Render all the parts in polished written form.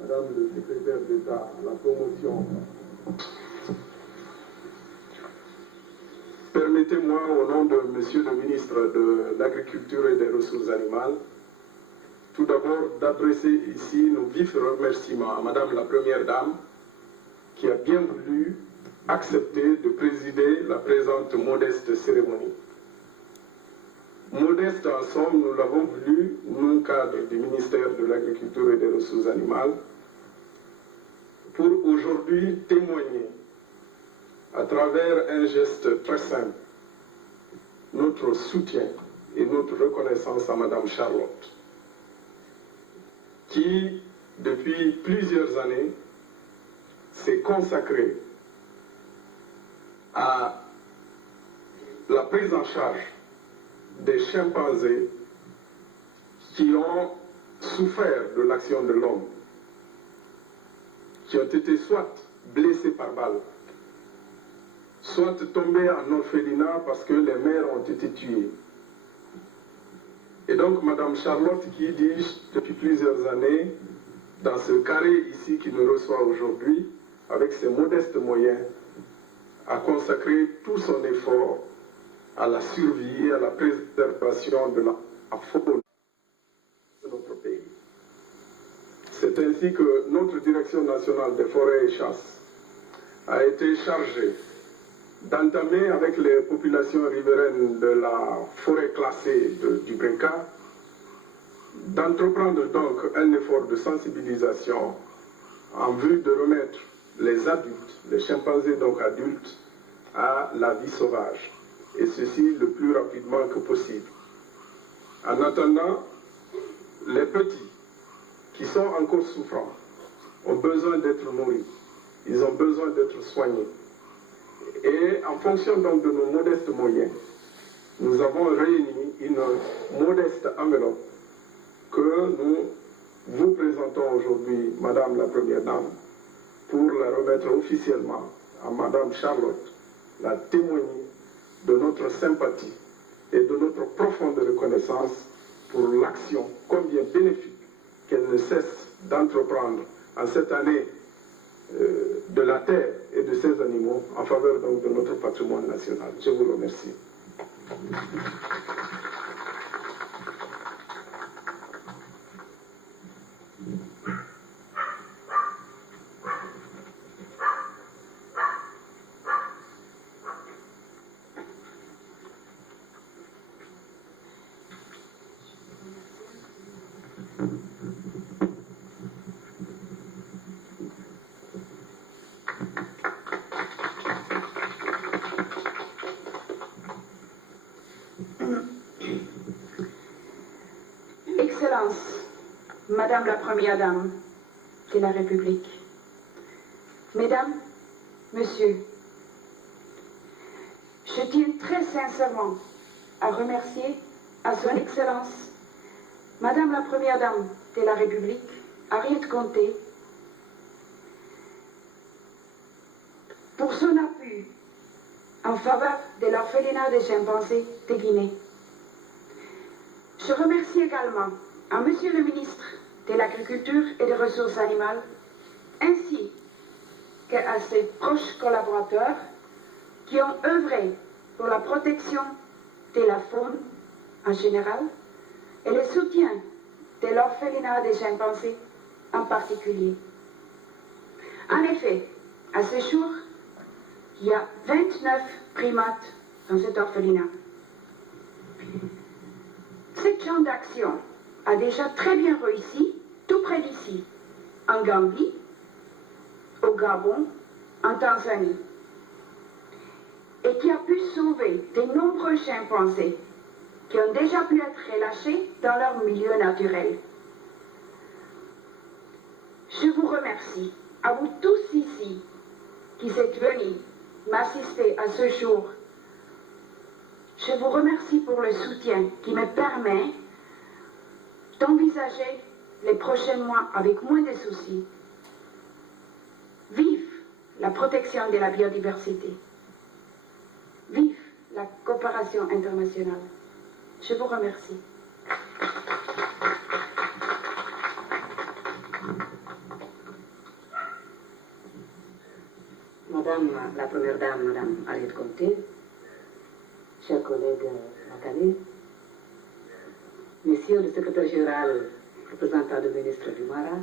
Madame le secrétaire d'État à la promotion, permettez-moi au nom de Monsieur le ministre de l'Agriculture et des Ressources animales, tout d'abord d'adresser ici nos vifs remerciements à Madame la Première Dame qui a bien voulu accepter de présider la présente modeste cérémonie. Modeste en somme, nous l'avons voulu, nous, cadre du ministère de l'Agriculture et des Ressources animales, pour aujourd'hui témoigner, à travers un geste très simple, notre soutien et notre reconnaissance à Madame Charlotte, qui, depuis plusieurs années, s'est consacrée à la prise en charge des chimpanzés qui ont souffert de l'action de l'homme, qui ont été soit blessés par balle, soit tombés en orphelinat parce que les mères ont été tuées. Et donc Madame Charlotte, qui dirige depuis plusieurs années, dans ce carré ici qui nous reçoit aujourd'hui, avec ses modestes moyens, a consacré tout son effort à la survie et à la préservation de la faune de notre pays. C'est ainsi que notre Direction nationale des forêts et chasses a été chargée d'entamer avec les populations riveraines de la forêt classée du Brinca, d'entreprendre donc un effort de sensibilisation en vue de remettre les adultes, les chimpanzés donc adultes, à la vie sauvage, et ceci le plus rapidement que possible. En attendant, les petits qui sont encore souffrants ont besoin d'être nourris, ils ont besoin d'être soignés. Et en fonction donc de nos modestes moyens, nous avons réuni une modeste enveloppe que nous vous présentons aujourd'hui, Madame la Première Dame, pour la remettre officiellement à Madame Charlotte, la témoigner de notre sympathie et de notre profonde reconnaissance pour l'action combien bénéfique qu'elle ne cesse d'entreprendre en cette année de la terre et de ses animaux en faveur donc de notre patrimoine national. Je vous remercie. Excellence, Madame la Première Dame de la République, Mesdames, Messieurs, je tiens très sincèrement à remercier à Son Excellence, Madame la Première Dame de la République, Henriette Conté, pour son appui en faveur de l'orphelinat des chimpanzés de Guinée. Je remercie également à Monsieur le ministre de l'Agriculture et des Ressources animales, ainsi qu'à ses proches collaborateurs qui ont œuvré pour la protection de la faune en général et le soutien de l'orphelinat des chimpanzés en particulier. En effet, à ce jour, il y a 29 primates dans cet orphelinat. Cette genre d'action a déjà très bien réussi tout près d'ici, en Gambie, au Gabon, en Tanzanie, et qui a pu sauver de nombreux chimpanzés qui ont déjà pu être relâchés dans leur milieu naturel. Je vous remercie, à vous tous ici, qui êtes venus m'assister à ce jour. Je vous remercie pour le soutien qui me permet d'envisager les prochains mois avec moins de soucis. Vive la protection de la biodiversité. Vive la coopération internationale. Je vous remercie. Madame la Première Dame, Madame Harriet Conté, chers collègues Makane, Messieurs le Secrétaire général, représentant du ministre du Mara,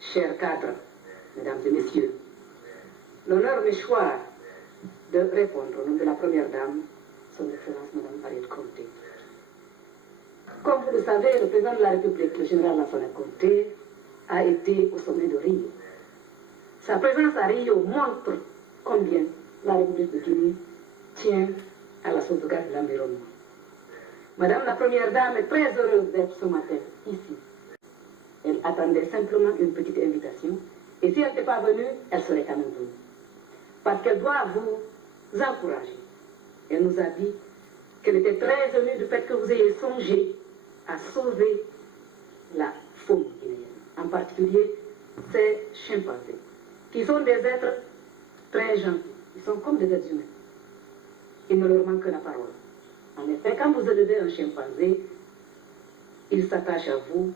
chers cadres, Mesdames et Messieurs, l'honneur me choisit de répondre au nom de la Première Dame, Son Excellence Madame Harriet Conté. Comme vous le savez, le président de la République, le général Lansana Conté, a été au sommet de Rio. Sa présence à Rio montre combien la République de Guinée tient à la sauvegarde de l'environnement. Madame la Première Dame est très heureuse d'être ce matin ici. Elle attendait simplement une petite invitation et si elle n'était pas venue, elle serait quand même venue. Parce qu'elle doit vous encourager. Elle nous a dit qu'elle était très émue du fait que vous ayez songé à sauver la faune guinéenne, en particulier ces chimpanzés, qui sont des êtres très gentils. Ils sont comme des êtres humains. Il ne leur manque que la parole. En effet, quand vous élevez un chimpanzé, il s'attache à vous,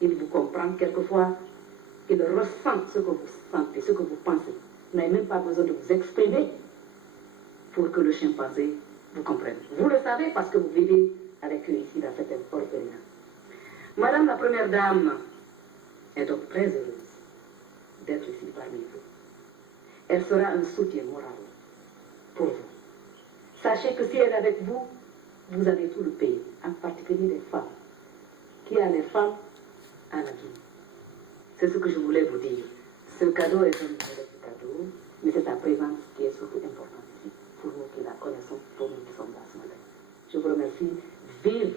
il vous comprend. Quelquefois, il ressent ce que vous sentez, ce que vous pensez. Vous n'avez même pas besoin de vous exprimer pour que le chimpanzé vous comprenne. Vous le savez parce que vous vivez avec eux ici dans cette orphelinat. Madame la Première Dame est donc très heureuse d'être ici parmi vous. Elle sera un soutien moral pour vous. Sachez que si elle est avec vous, vous avez tout le pays, en particulier les femmes. Qui a les femmes à la vie. C'est ce que je voulais vous dire. Ce cadeau est un modeste cadeau, mais c'est sa présence qui est surtout importante ici, pour nous qui la connaissons, pour nous qui sommes dans ce matin. Je vous remercie. Vive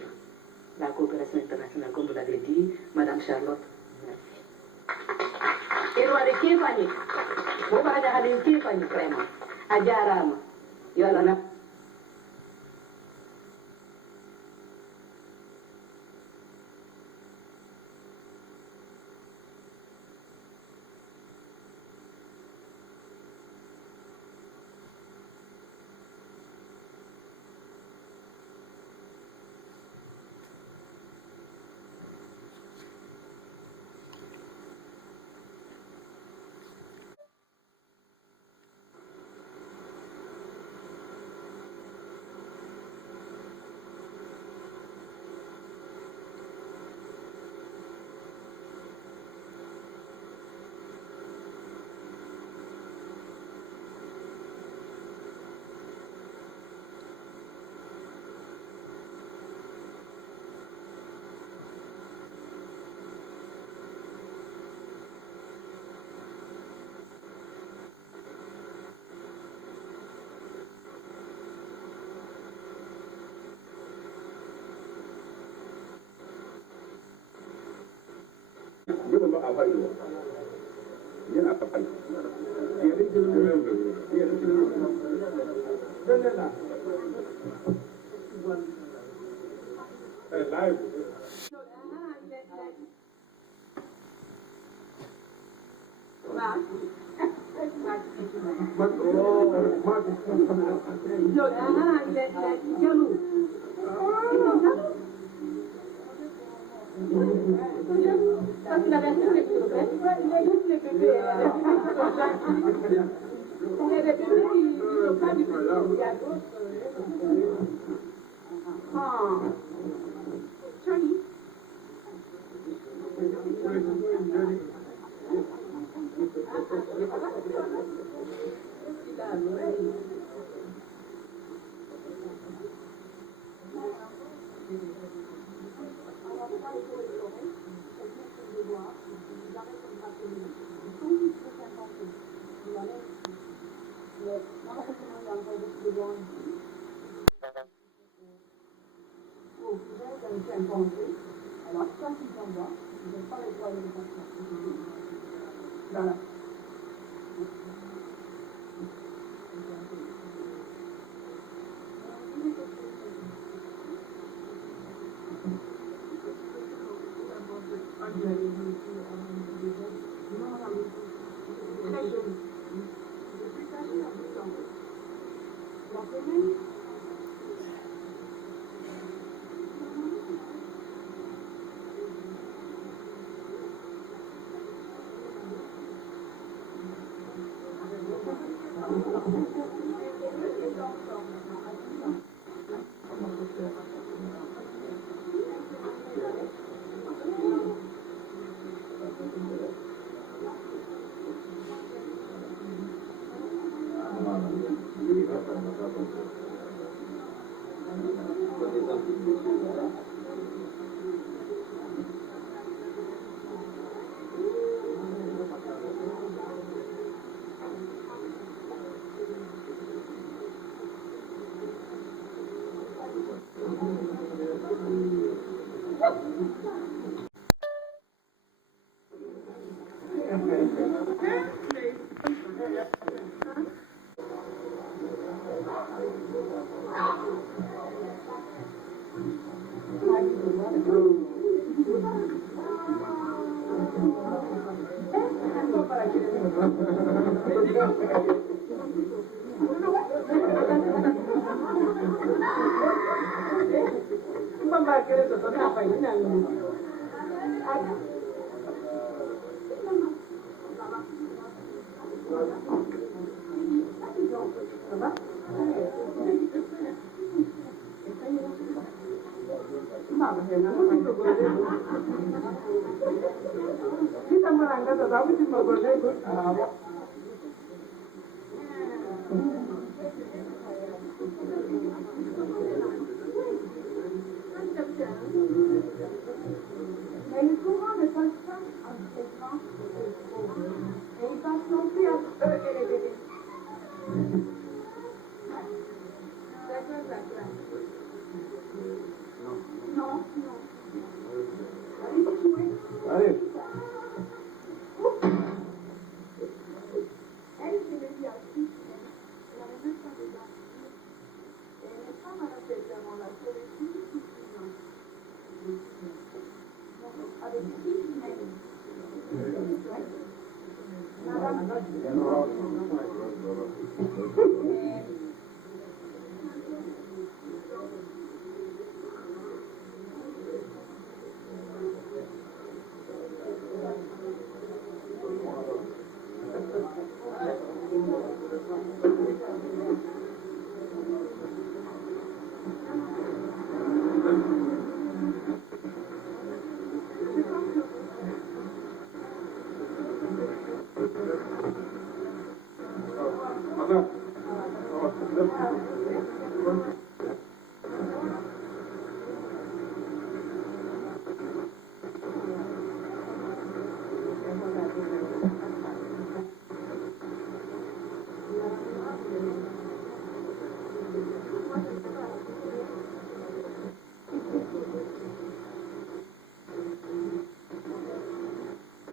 la coopération internationale, comme vous l'avez dit, Madame Charlotte. Merci. Et nous, qui est venu? Vous allez qui est venu vraiment? Adjarama. Yolana. Mais le courant ne passe pas entre les grands et les pauvres. Et il passe non plus entre eux et les bébés. D'accord, d'accord. Non, non. Allez, jouer. Allez. Elle, c'est le diabétique. Elle n'avait même pas de dents. Et elle n'est pas malade tellement la solitude ou sinon. Avec 6 mails. Madame.